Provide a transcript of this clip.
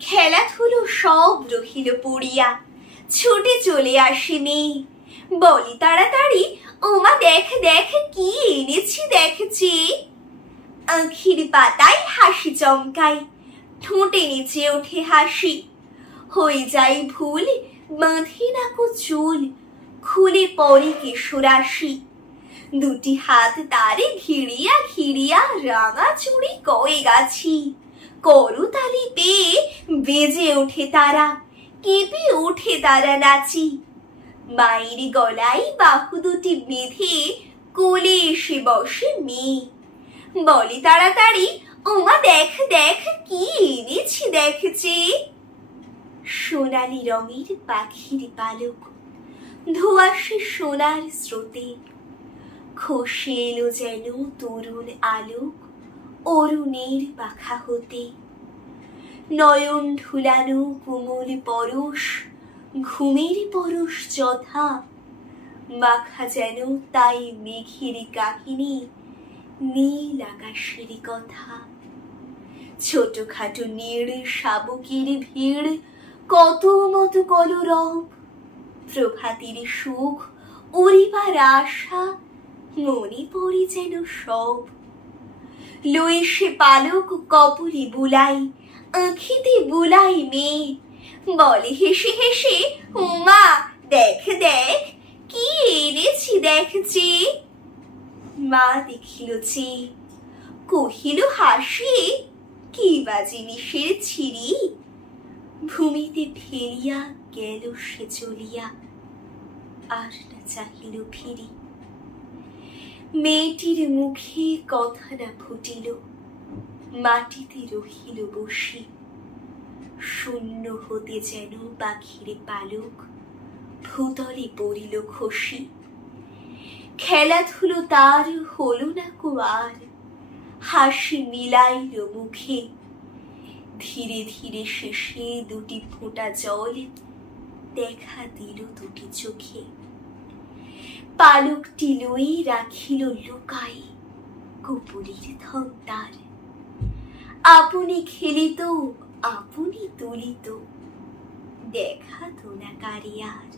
খেলাধুলো সব রহিল পড়িয়া, ছুটে চলে আসে মেয়ে, বলি তাড়াতাড়ি ওমা দেখ দেখ কি এনেছি দেখছি। আখির পাতায় হাসি চমকাই, ঠোঁটে নিচে ওঠে হাসি, হয়ে যায় ভুল বাঁধে না কো চুল, খুলে পড়ে কেশরাশি। দুটি হাত তারে ঘিরিয়া ঘিরিয়া রাঙা চুড়ি কয়ে গাছি, করতালি পেয়ে বেজে ওঠে তারা, কেঁপে ওঠে তারা নাচি। মায়ের গলায় বাহু দুটি বেঁধে কোলে এসে বসে মেয়ে, বলে তাড়াতাড়ি ওমা দেখ দেখ কি এনেছি দেখছি। সোনালি রঙের পাখির পালক ধোঁয়াশে সোনার স্রোতে, খসে এলো যেন তরুণ আলোক অরুণের পাখা হতে। নয়ন ঢুলানো কোমল পরশ, ঘুমের পরশ যথা, মাখা যেন তাই মেঘের কাহিনী, নীল আকাশের কথা। ছোটখাটো নীড় শাবকের ভিড়, কত মতো কলরব, প্রভাতের সুখ উড়িবার আশা, মনে পড়ে যেন সব। লই সে পালক কপলে বুলাই, আঁখিতে বুলাই মেয়ে, বলে হেসে হেসে ওমা দেখ দেখ কি এনেছি দেখছি। মা দেখিল যে, কহিল হাসি কি বা জিনিসের ছিরি, ভূমিতে ফেলিয়া গেল সে চলিয়া, আর না চাহিল ফিরি। মেয়েটির মুখে কথা না ফুটিল, মাটিতে রহিল বসে, শূন্য হতে যেন পাখির পালক ভূতলে পড়িল খসি। খেলাধুলো তার হলো না কো আর, হাসি মিলাইল মুখে, ধীরে ধীরে শেষে দুটি ফোঁটা জল দেখা দিল দুটি চোখে। পালকটি লই রাখিল লুকাই গোপনের ধন তার, আপনি খেলিত আপনি তুলিত, দেখা তো না কারে আর।